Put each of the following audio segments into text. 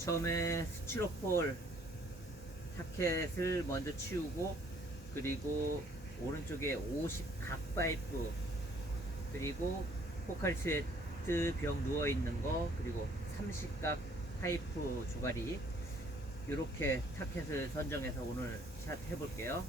처음에 스티로폴 타켓을 먼저 치우고, 그리고 오른쪽에 50 각파이프, 그리고 포칼세트 병 누워있는 거, 그리고 30각 파이프 조가리, 이렇게 타켓을 선정해서 오늘 샷 해볼게요.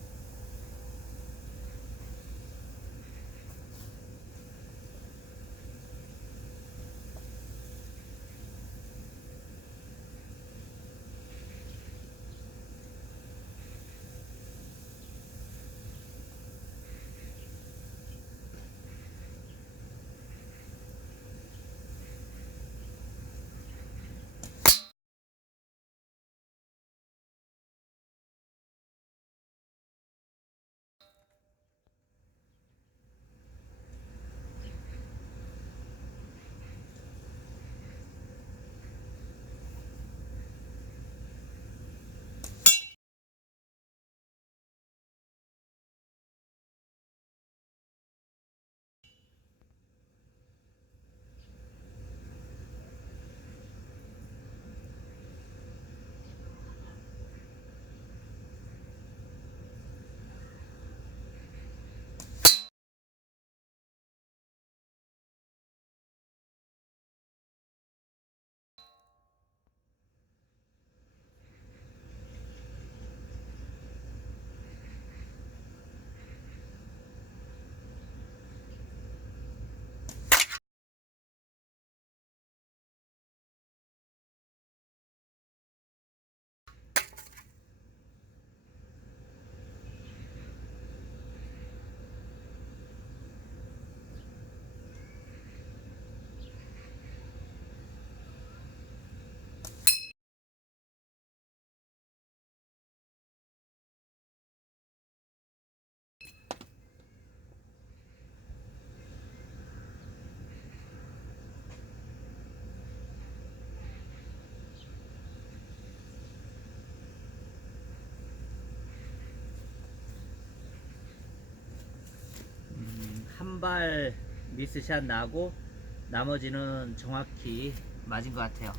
한 발 미스샷 나고 나머지는 정확히 맞은 것 같아요.